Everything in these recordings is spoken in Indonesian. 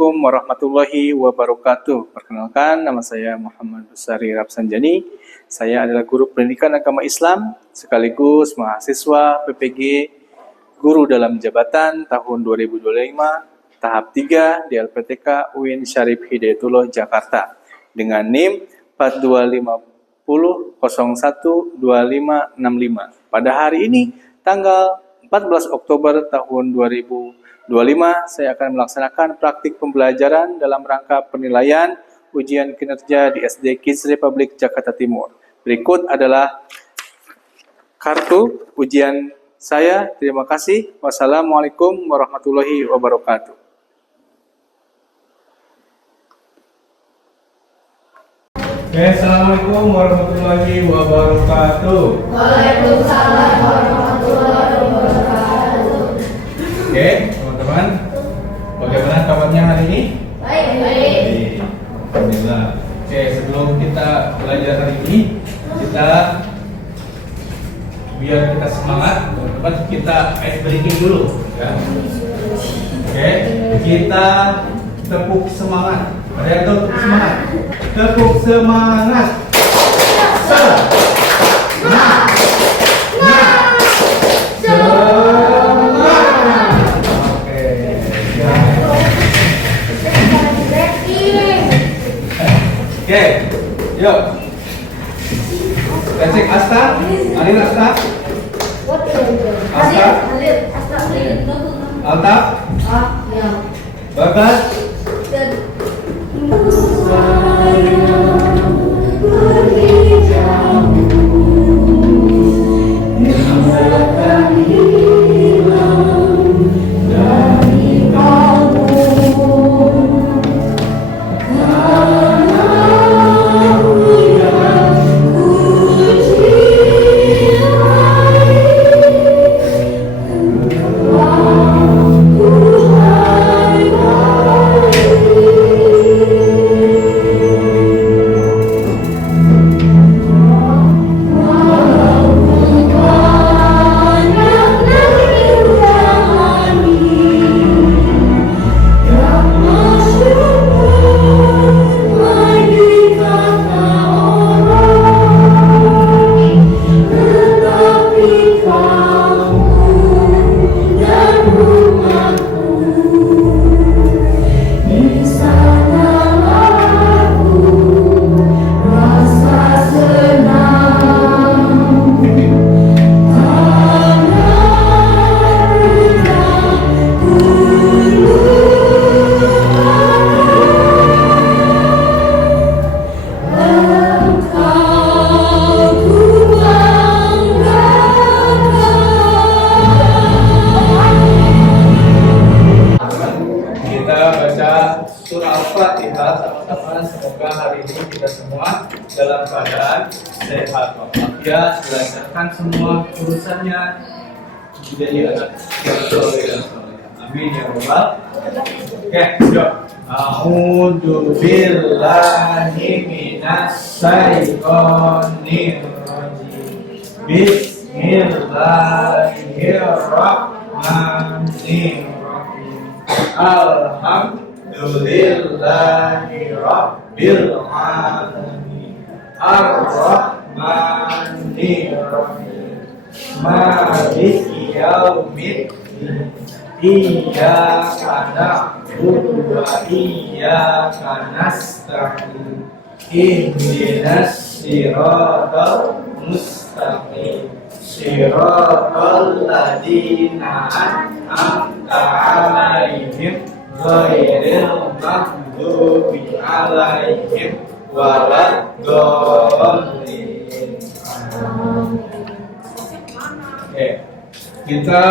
Assalamualaikum warahmatullahi wabarakatuh. Perkenalkan, nama saya Muhammad Busari Rapsanjani. Saya adalah guru pendidikan agama Islam sekaligus mahasiswa PPG Guru dalam Jabatan tahun 2025 tahap 3 di LPTK UIN Syarif Hidayatullah Jakarta dengan NIM 4250012565. Pada hari ini tanggal 14 Oktober tahun 2025 saya akan melaksanakan praktik pembelajaran dalam rangka penilaian ujian kinerja di SD Kids Republik Jakarta Timur. Berikut adalah kartu ujian saya. Terima kasih. Wassalamualaikum warahmatullahi wabarakatuh. Assalamualaikum warahmatullahi wabarakatuh. Waalaikumsalam warahmatullahi wabarakatuh. Oke, teman-teman, bagaimana kabarnya hari ini? Baik. Alhamdulillah. Oke, sebelum kita belajar hari ini, biar kita semangat, teman-teman, kita ice breaking dulu, ya. Oke, kita tepuk semangat. Ada yang tepuk semangat? Tepuk semangat. Oke, yuk. Cek Asta, Alin Asta, Altaf, Bagas. Surah Al-Fatihah sama-sama. Semoga hari ini kita semua dalam keadaan sehat walafiat, dilancarkan semua urusannya, jadi anak yang soleh dan soleh. Amin ya rabbal. Oke, yuk. A'udzu billahi minas syaitonir rajim. Bismillahirrahmanirrahim. Alhamdulillahi Rabbil Alamin. Ar-Rahmanir Rahim. Maliki Yaumiddin. Iyyaka na'budu wa iyyaka nasta'in. Ihdinas siratal mustaqim. Siratal ladzina an'amta 'alaihim ghairil maghdubi 'alaihim waladdallin. Oke, kita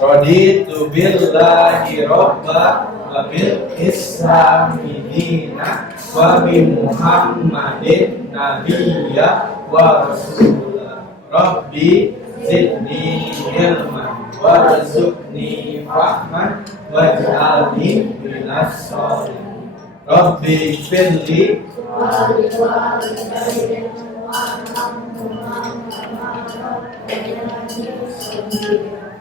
raditu billahi robba wa bil islami dina wa bi muhammadin nabiyya wa rasulah. Rabbi zidni ilman warzuqni fahman waj'alni minas sholihin. Rabbi firli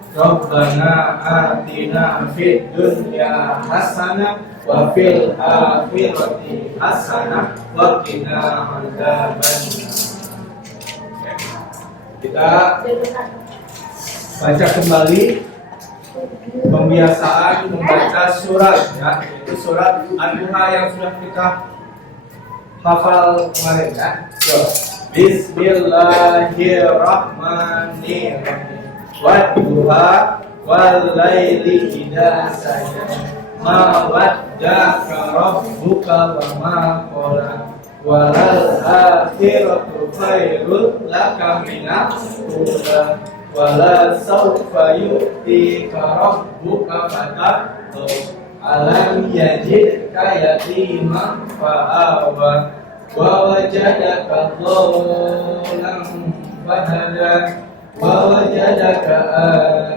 Rabbana atina fid dunya hasanah wa fil akhirati hasanah wa qina adzabannar. Kita baca kembali pembiasaan membaca surat ya, itu surat An-Duha yang sudah kita hafal kemarin ya. So, Bismillahirrahmanirrahim. Wadduha wal laili idza saja. Ma waddaka rabbuka wa ma qala. Walal akhiratu khairul laka minal ula. Wala sawfa yu'tika rabbuka fatarda. Alam yajidka yatiman fa'awa wa wajadaka dhalan fahada wa wajadaka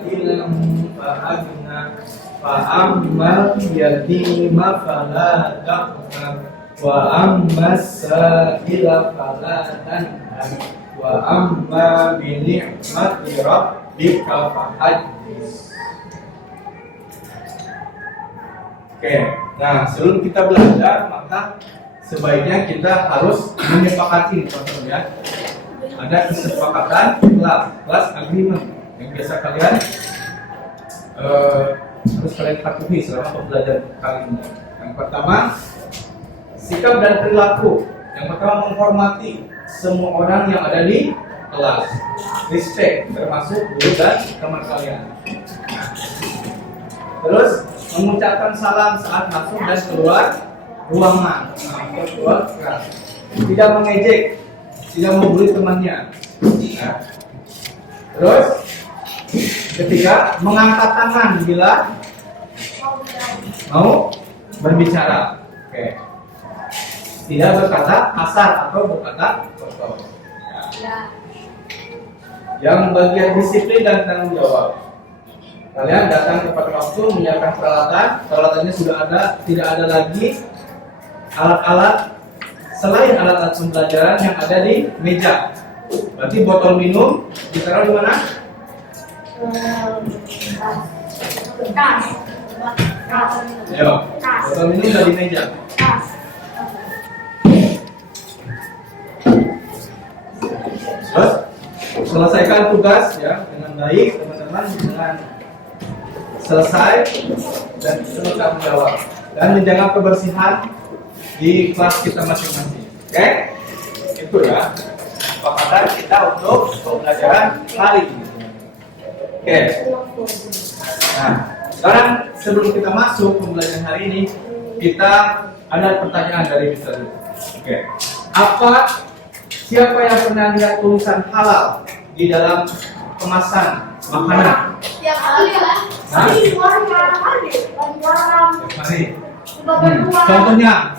a'ilan fa'agna fa'ammal yatima fala taqhar wa ammas sa'ila fala tanhar wa amma bi ni'mati rabbika fahaddits. Oke, nah sebelum kita belajar maka sebaiknya kita harus menyepakati ya. Ada kesepakatan kelas agreement yang biasa kalian harus kalian patuhi selama pembelajaran kali ini. Yang pertama, sikap dan perilaku. Yang pertama, menghormati semua orang yang ada di kelas. Respect, termasuk guru dan teman kalian. Terus mengucapkan salam saat masuk dan keluar ruangan. Keluar kelas. Tidak mengejek, tidak membuli temannya. Nah. Terus ketiga, mengangkat tangan bila mau berbicara. Oke. Tidak berkata kasar atau berkata kotor. Yang bagian disiplin dan tanggung jawab. Kalian datang tepat waktu, menyiapkan peralatannya sudah ada, tidak ada lagi alat-alat selain alat-alat pembelajaran yang ada di meja. Berarti botol minum ditaruh di mana? Ayo, botol minum ada di meja. Terus selesaikan tugas ya dengan baik teman-teman, dengan selesai dan penuh tanggung jawab, dan menjaga kebersihan di kelas kita masing-masing. Oke? Itu ya kesepakatan kita untuk pembelajaran kali ini. Oke. Nah, sekarang sebelum kita masuk pembelajaran hari ini, kita ada pertanyaan dari Mister. Oke. Siapa yang pernah lihat tulisan halal di dalam kemasan makanan? Tiap hari lah. Hari. Contohnya,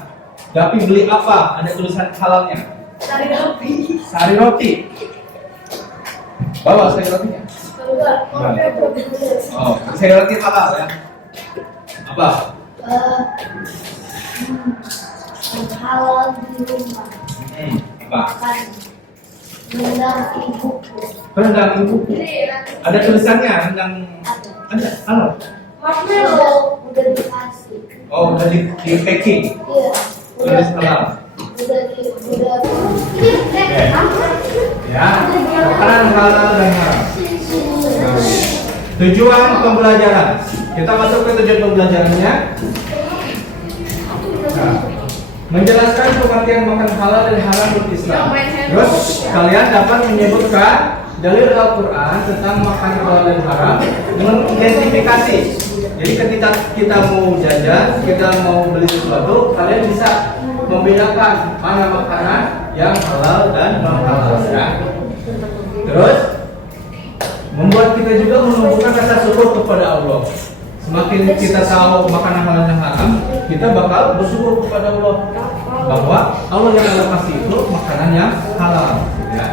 Dapi beli apa? Ada tulisan halalnya. Sari roti. Bawa sari rotinya. Oh, sari roti halal ya. Apa? Halal di rumah. Apa? Rendang ibuku. Rendang ibuku. Ada tulisannya rendang. Ada. Halal. Udah dikasih. Oh, udah di packing. Iya. Tulis halal. Udah. Ya, makanan halal dan haram. Tujuan pembelajaran. Kita masuk ke tujuan pembelajarannya. Nah, menjelaskan pengertian makan halal dan haram menurut Islam. Terus kalian dapat menyebutkan dalil Al-Quran tentang makan halal dan haram dengan identifikasi. Jadi ketika kita mau jajan, kita mau beli sesuatu, kalian bisa membedakan mana makanan yang halal dan non halal ya. Terus membuat kita juga menumbuhkan rasa syukur kepada Allah. Semakin kita tahu makanan halal dan haram, kita bakal bersyukur kepada Allah bahwa Allah yang Allah kasih itu makanan yang halal ya.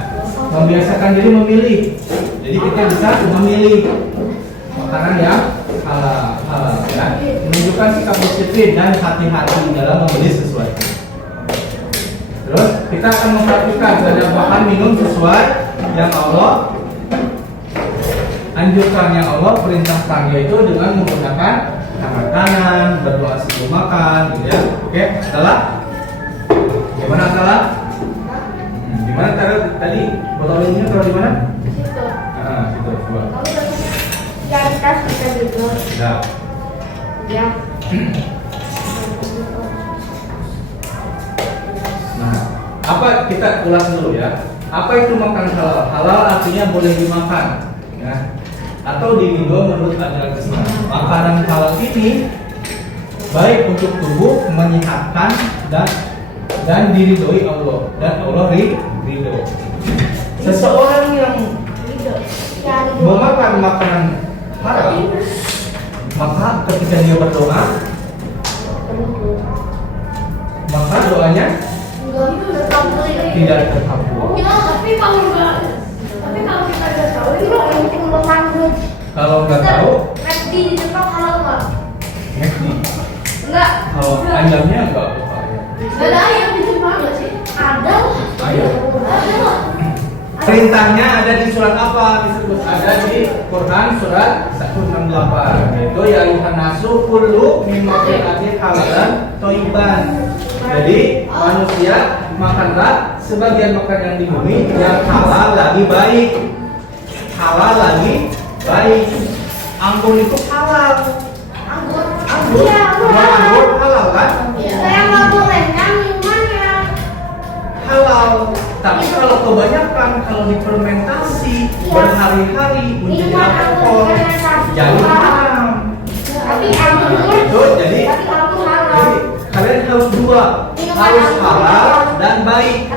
Membiasakan diri memilih. Jadi kita bisa memilih makanan yang halal ya. Menunjukkan sikap disiplin dan hati-hati dalam membeli sesuatu. Terus kita akan memperhatikan terhadap makan minum sesuai yang Allah anjurkannya Allah, perintahkan yaitu dengan menggunakan tangan kanan, berdoa sebelum makan, gitu ya. Oke, salah? Gimana salah? Gimana taruh tadi? Botol ini taruh di mana? Situ. Ah, situ. Coba. Di atas kita duduk. Sudah. Ya. Nah, apa kita ulas dulu ya? Apa itu makan halal? Halal artinya boleh dimakan, ya. Atau diminum menurut ajaran Islam. Makanan halal ini baik untuk tubuh, menyehatkan dan diridhoi Allah, dan Allah ridho. Seseorang yang memakan makanan haram, maka ketika dia berdoa, maka doanya tidak terkabul. Tapi kalau kita udah tahu itu yang penting memanggil. Kalau nggak tahu, McD di Jepang halal nggak? McD. Enggak. Kalau ayamnya nggak apa-apa. Nggak ada ayam di Jepang nggak sih? Ada. Ayam. Ada lah. Perintahnya ada di surat apa? Disebut ada di Quran surat 168. Yaitu ya ayuhan nasu kullu mimma fil ardi halalan thayyiban. Jadi manusia makanlah sebagian makan yang di bumi yang halal lagi baik. Halal lagi baik. Anggur itu halal. Anggur. Anggur, Iya, anggur halal kan? Saya nggak boleh minumannya. Halal. Tapi kalau kebanyakan, kalau difermentasi berhari-hari menjadi alkohol, jadi haram. Tapi Nah, anggur. itu jadi kalian harus dua, harus halal dan baik.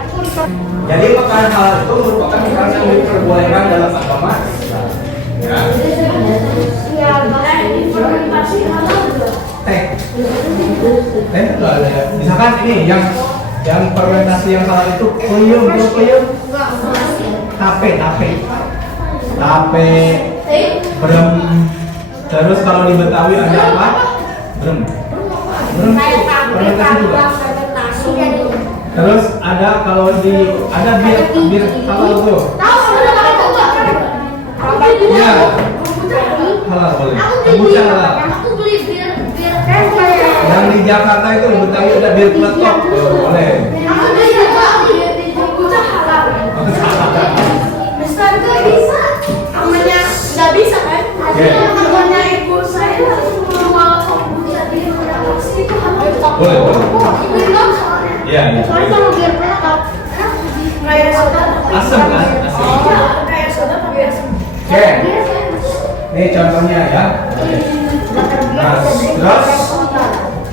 Jadi makanan halal itu merupakan makanan yang diperbolehkan dalam agama Islam. Ya. Ya, makanya fermentasi halal juga. Teh itu ada ya. Misalkan ini yang fermentasi yang halal itu peyem, Enggak, tape, brem. Terus kalau di Betawi ada apa? Brem itu fermentasi juga. Terus ada kalau di ada bir halal tuh. Iya, halal boleh. Kombucha halal. Aku beli bir Yang di Jakarta itu di Betawi ada bir peletok, boleh. Aku beli di kombucha halal. Mister nggak bisa, namanya nggak bisa kan? Namanya ibu saya harus membawa kombucha di plastik itu halal. Boleh. Itu bilang soalnya. Iya. Soalnya kalau bir peletok, kayak soda. Asam kan? Asam. Iya, kayak soda tapi asam. Oke. Ini contohnya ya. Nah, terus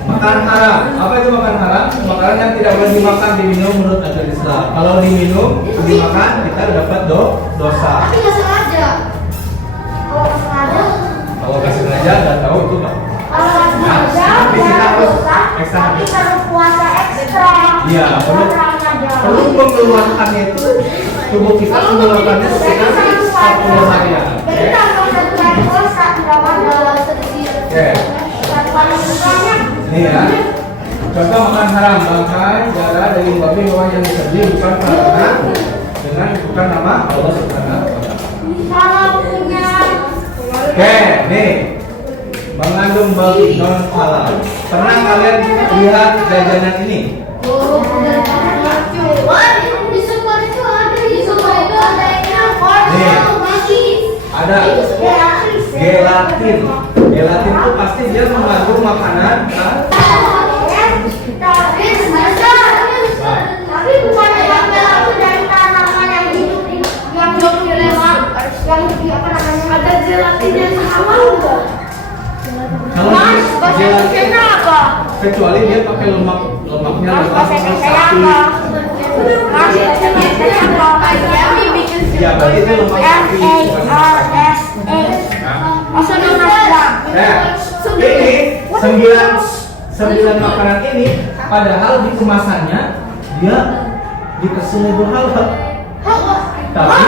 makanan haram. Apa itu makanan haram? Makanan yang tidak boleh dimakan, diminum menurut ajaran Islam. Kalau diminum, dimakan, kita dapat dosa. Tapi nggak sengaja. Kalau nggak sengaja, Kalau nggak sengaja, nggak tahu itu nggak. kalau nggak sengaja, Tapi kita ya harus dosa. ekstra. Tapi kalau puasa ekstra, Iya, perlu mengeluarkannya itu tubuh kita mengeluarkannya sekitar 40 harian. Jadi kalau satu hari puasa tidak ada selisih. Oke. Satu hari puasanya. Ini ya. Contoh makan haram, bangkai, darah, daging babi, hewan yang disembelih bukan karena dengan bukan nama Allah Subhanahu wa Ta'ala. Kalau punya. Oke, nih mengandung babi non halal. Pernah kalian lihat jajanan ini? Oh, udah Wah, di semua itu ada. Di semua itu ada yang Nih. masih. Ada gelatin. Gelatin itu pasti dia mengandung makanan kan? Tapi bukan yang itu dari tanaman yang hidup yang lewat yang apa namanya ada gelatin yang halal enggak? Kalau Mas, bahasa Indonesia apa? kecuali dia pakai lemaknya Mas, lemak bahasa Indonesia sapi. apa? Mas, bahasa Indonesia apa? Ya, berarti itu lemak sapi. bukan lemak sapi. M-A-R-S-A. Masa Indonesia? Nah, ini sembilan makanan ini, padahal di kemasannya dia dikasih label halal. Tapi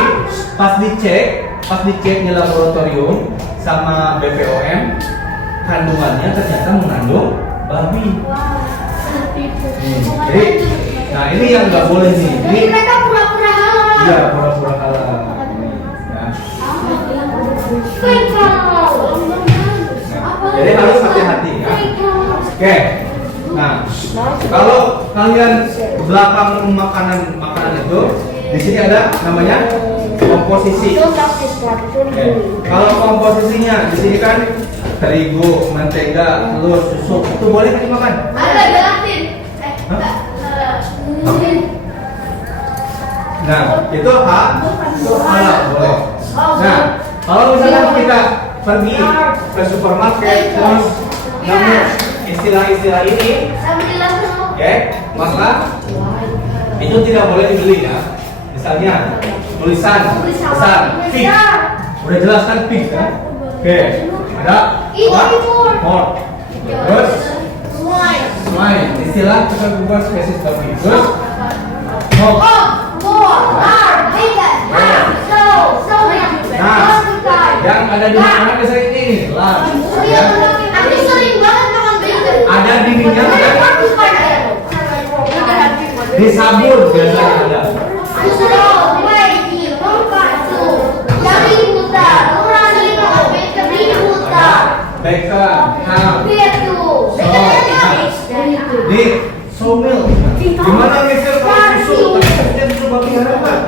pas dicek di laboratorium sama BPOM, kandungannya ternyata mengandung babi. Jadi, nah ini yang nggak boleh nih. Jadi mereka pura-pura halal. Iya, pura-pura halal. Ya. Jadi harus hati-hati ya. Oke. Nah, kalau kalian belakang makanan itu, di sini ada namanya komposisi. Oke. Kalau komposisinya di sini kan terigu, mentega, telur, susu, itu boleh kan dimakan? Ada gelatin. Nah, itu halal boleh. Nah, kalau misalnya kita pergi ke supermarket terus nemu istilah-istilah ini, oke, maka itu tidak boleh dibeli ya. Misalnya tulisan besar pig, udah jelas kan pig kan? Oke, ada apa? Pork. Terus swine, istilah kita bukan spesies babi. Terus hog. Nah, yang ada di makanan biasanya ini lam. Ada di minyak kan? Di sabur biasanya ada. Bacon, ham, di somil. Gimana misal kalau susu? Tapi susu babi haram kan?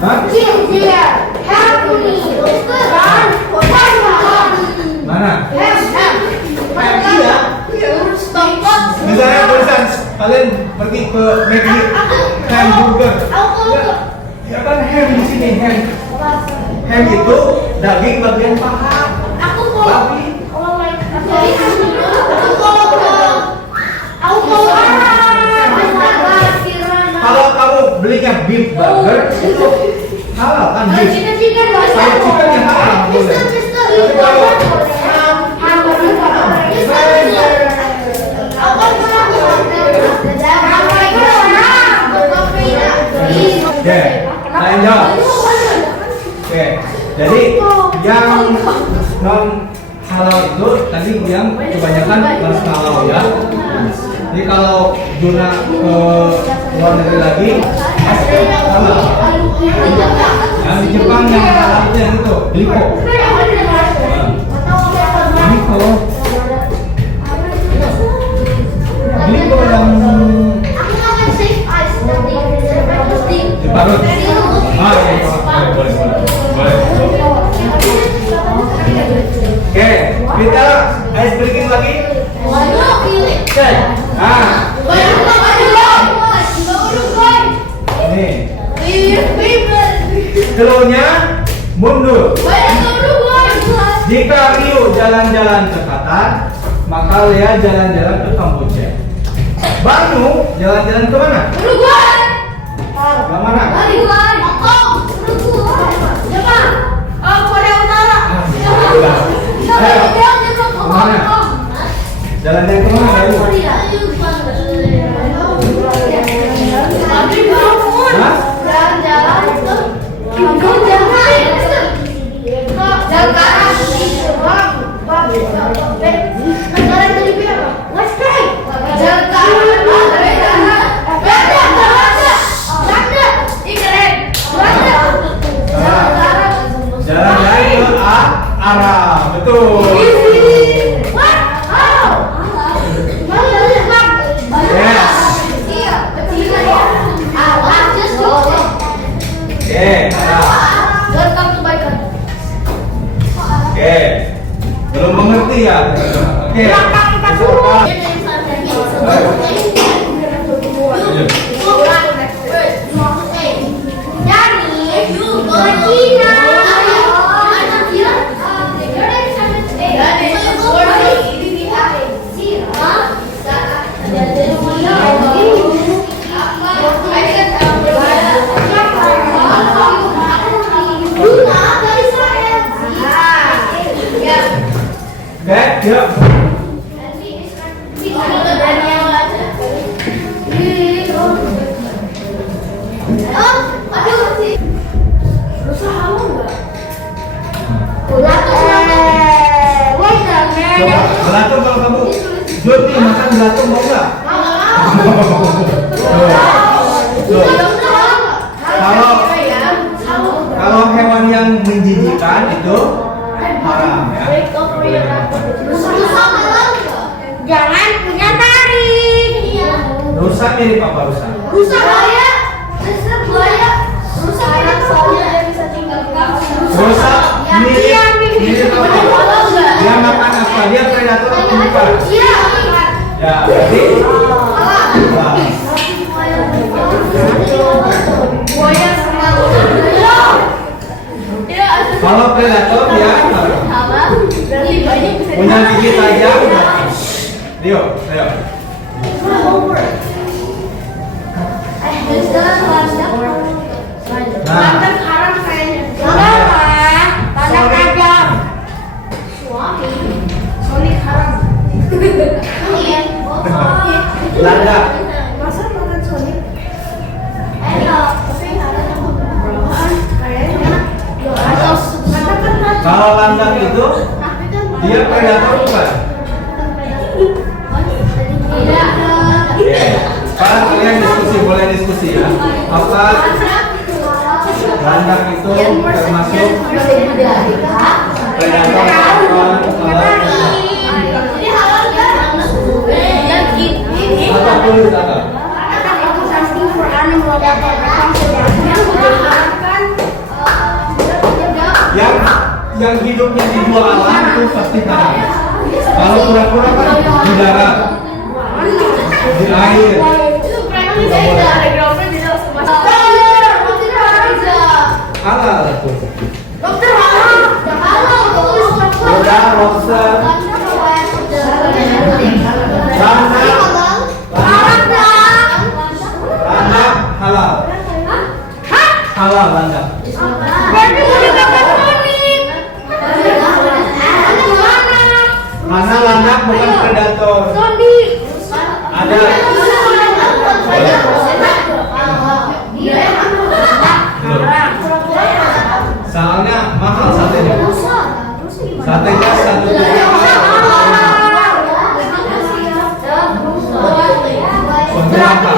Hah? Mana? Misalnya tulisan kalian pergi ke McD hamburger. Ya kan ham di sini ham. Ham itu daging bagian paha. Babi. Kalau kamu belinya beef burger itu halal kan beef. Kalau chickennya halal boleh. Tapi kalau oke, saya jawab. Oke, jadi yang non halal itu tadi yang kebanyakan marshmallow ya. Jadi kalau Juna ke luar negeri lagi, halal. Yang di Jepang yang halal itu yang itu, Bliko. Bliko yang diparut. Ah, ya, boleh. Oke, kita ice breaking lagi. Ini telurnya mundur. Jika Rio jalan-jalan ke Qatar, maka Lea jalan-jalan ke Kamboja. Banu jalan-jalan ke mana? Ke mana? Korea Utara. Kemana? Jalan-jalan ke mana? Hah? Jalan-jalan ke Arab, betul. Oke, belum mengerti ya? Oke. Ya. Belatung kalau kamu Jody makan belatung mau nggak? Kalau hewan yang menjijikan itu haram ya. Rusa jangan punya taring. Rusa mirip apa rusa? Rusa buaya. Rusa soalnya dia bisa tinggal di laut. Rusa mirip apa? Dia makan apa? Dia predator atau bukan? Iya. Ya, berarti Buaya sama kalau predator dia punya gigi tajam. Dio, ayo. Nah, Landak haram kayaknya. Landak tajam. Sonic haram. landak. Masa makan Sonic? Tapi kayaknya. Kalau landak itu dia predator bukan? Sekarang kalian diskusi, boleh diskusi ya. Apa landak itu termasuk predator atau kulit apa? Yang hidupnya di dua alam itu pasti tanah. Kalau kura-kura kan di darat, di air. Halal itu. Kuda, lobster, landak halal. Halal landak. Karena landak bukan predator. Ada. Soalnya mahal satenya. Satenya satu berapa?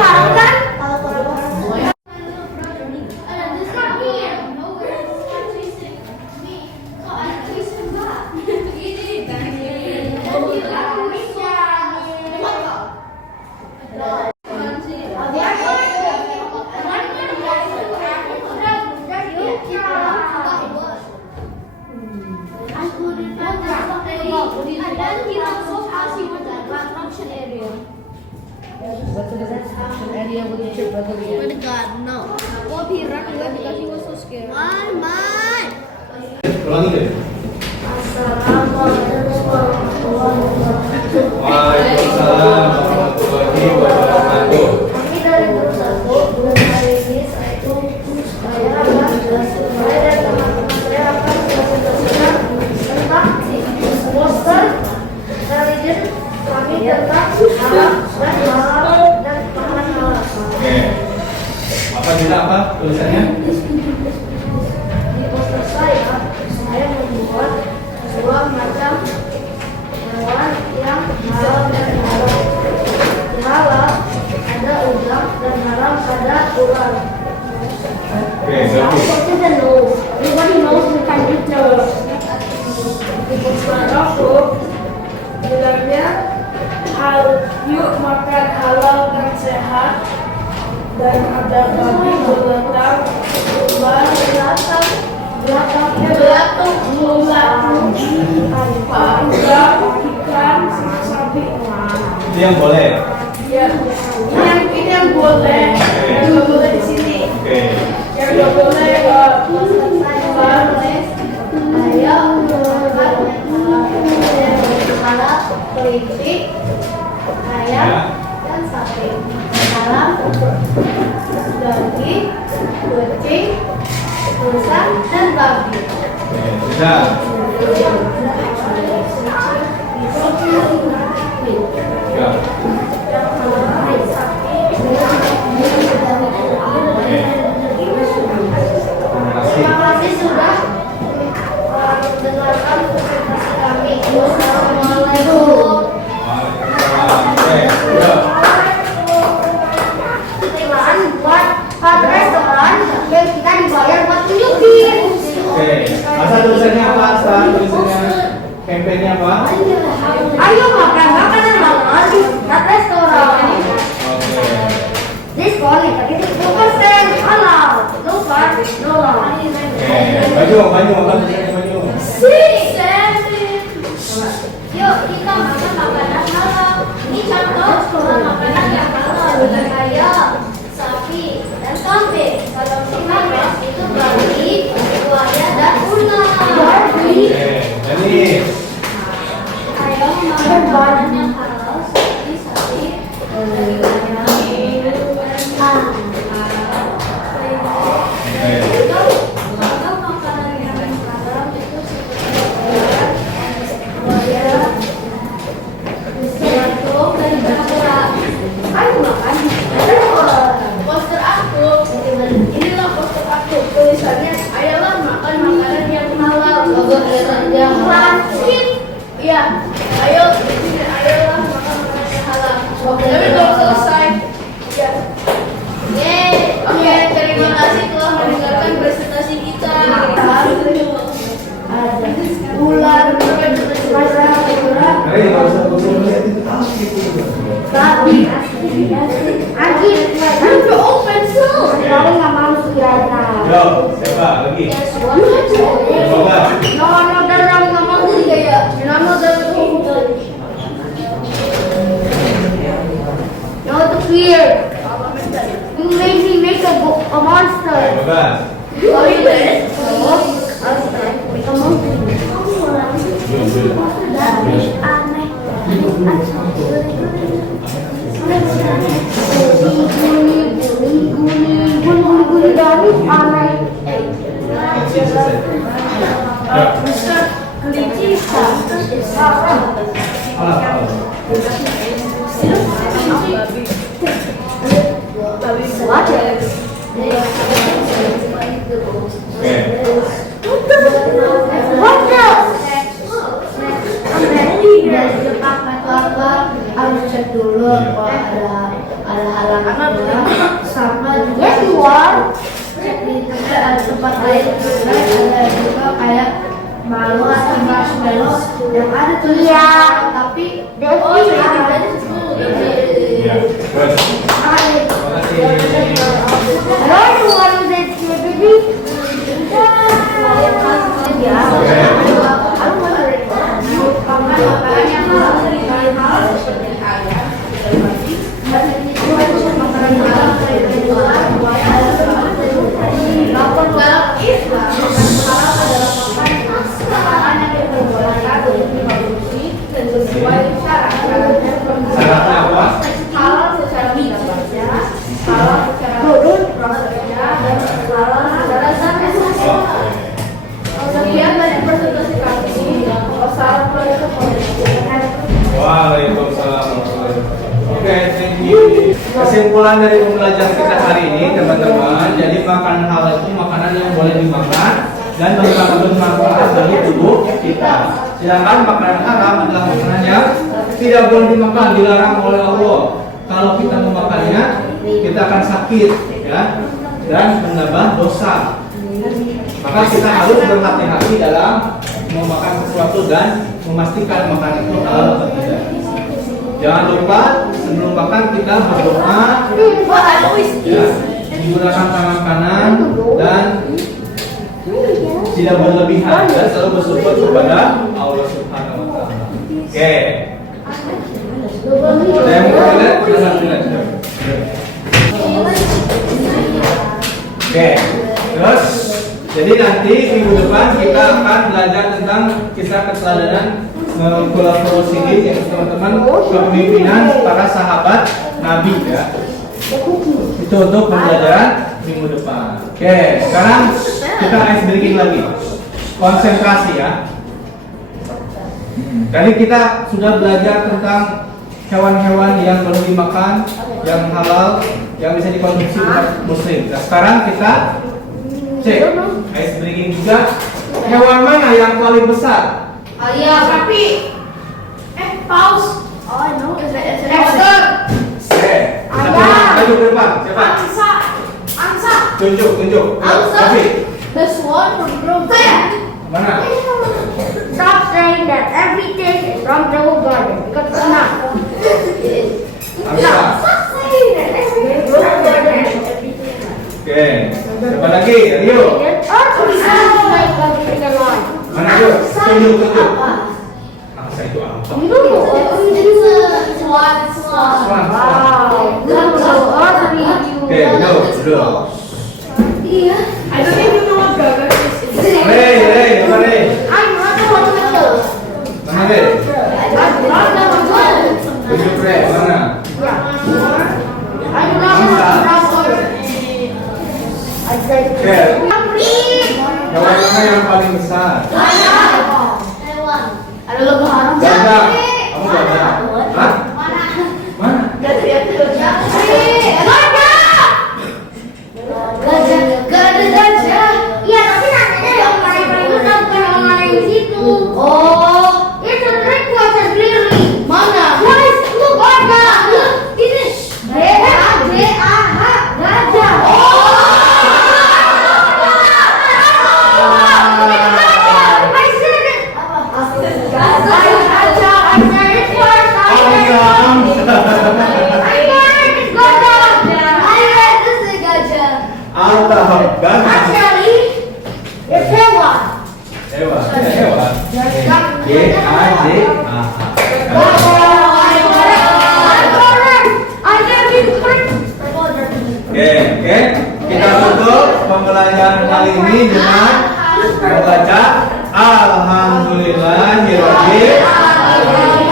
Ulangi deh. Waalaikumsalam warahmatullahi wabarakatuh. Kami dari Guru 1 bulan hari ini saya dan teman-teman saya akan presentasikan tentang poster religion kami tentang halal dan halal dan pangan halal. Oke. Apa kita apa tulisannya? Di poster saya membuat dua macam hewan yang halal dan haram. Di halal ada udang dan haram ada ular. Oke, bagus. Everybody knows we can eat those. Di poster aku bilangnya yuk makan halal dan sehat, dan ada babi belatung, udang, ikan, sapi. Itu yang boleh. Ya, ini yang boleh, yang nggak boleh di sini. Oke. Yang nggak boleh kelinci, ayam, dan sapi. Haram, daging, kucing, rusa, dan babi. Oke, sudah. Ya. Terima kasih sudah mendengarkan presentasi kami. Wassalamualaikum. Waalaikumsalam. Oke, sudah. Pertimbangan buat pada restoran yang kita dibayar buat tunjukin. Oke. Asal tulisannya apa? Asal tulisannya. semua? Ayo makan makanan halal di restoran. Oke. This one is 2% halal. No fat, no lard. Baju. Six, seven. Yuk kita makan makanan halal. Ini contoh makanan yang halal kayak sapi dan kambing. Kalau kita itu babi, buaya dan ular. Oke. Jadi Ayo makan makanan yang halal seperti sapi, daging ayam, rendang. Kalau makanan yang halal itu seperti buaya, jantung dan kura. Ayo makan. Poster aku. Inilah poster aku. Tulisannya, ayolah makan makanan yang halal. Yang klasik. Iya. Ayolah makan makanan yang halal. Tapi belum selesai. Ya. Yeay. Oke, terima kasih telah mendengarkan presentasi kita. Ular Mari nggak usah lihat itu Tapi Anjir, udah open soon. Kalau nggak mau kelihatan. Yo, siapa lagi? Coba. No, dalam nggak mau juga ya. No, dalam No, it's weird. You made me make a monster. Coba. Oh, you did? Make a monster. Harus cek dulu kalau ada halangan sama juga di luar. Cek di tempat lain ada juga kayak malu atau marshmallow yang ada tulisan tapi Devi Iya. Good. Terima kasih. Hello everyone, this is Devi. Syaratnya apa? Halal secara bidangnya, halal secara prosesnya, dan halal secara sananya. Sekian dari presentasi kami. Wassalamualaikum warahmatullahi wabarakatuh. Waalaikumsalam. Oke, thank you. Kesimpulan dari pembelajaran kita hari ini, teman-teman, jadi makanan halal itu makanan yang boleh dimakan dan bermanfaat bagi tubuh kita. Sedangkan makanan haram adalah makanan yang tidak boleh dimakan, dilarang oleh Allah. Kalau kita memakannya, kita akan sakit, ya, dan menambah dosa. Maka kita harus berhati-hati dalam memakan sesuatu dan memastikan makanan itu halal atau tidak. Jangan lupa sebelum makan kita berdoa, ya, menggunakan tangan kanan dan tidak berlebihan dan selalu bersyukur kepada Allah Subhanahu wa taala. Oke. Ada yang mau lihat? Oke. Terus jadi nanti minggu depan kita akan belajar tentang kisah keteladanan kolaborasi ini, yaitu teman-teman kepemimpinan para sahabat Nabi, ya. Itu untuk pembelajaran minggu depan. Oke, sekarang kita ice breaking lagi. Konsentrasi, ya. Tadi kita sudah belajar tentang hewan-hewan yang boleh dimakan, yang halal, yang bisa dikonsumsi umat muslim. Nah, sekarang kita cek ice breaking juga. Hewan mana yang paling besar? Iya, sapi. Paus. Oh, I know. Hamster. Maju ke depan. Siapa? Angsa. Tunjuk. Angsa. Tapi The swan from Rome. Saya. mana? Stop saying that everything From the garden. Ikat sana. Amira. Oke. Siapa lagi? Rio. Mana Rio? Tunjuk. Apa itu apa? Swan. Oke, duduk. I don't even know what Gaga is. Rey, apa Rey? I'm not the one with those. Mana Rey? I'm not the one with those. Tunjuk Rey, mana? I'm not the one with those. Oke. Hewan mana yang paling besar? Ada lebah haram. Gajah. Kamu gajah? Hah? Mana? Gajah. Iya, tapi namanya yang main-main itu bukan yang main di situ. Oh, itu trik water lily. Mana? Guys, lu gajah. Ini G-A-J-A-H. Gajah. Altahap gajah. It's hewan. Hewan. G-A-J-A-H. Oke. Kita tutup pembelajaran kali ini dengan membaca Alhamdulillahirobbil alamin.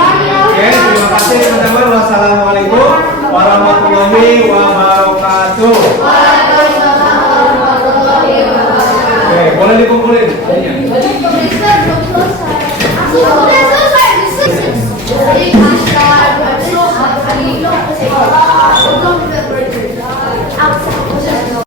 Oke, terima kasih teman-teman. Wassalamualaikum warahmatullahi wabarakatuh. Oke, boleh dikumpulin. Sudah selesai.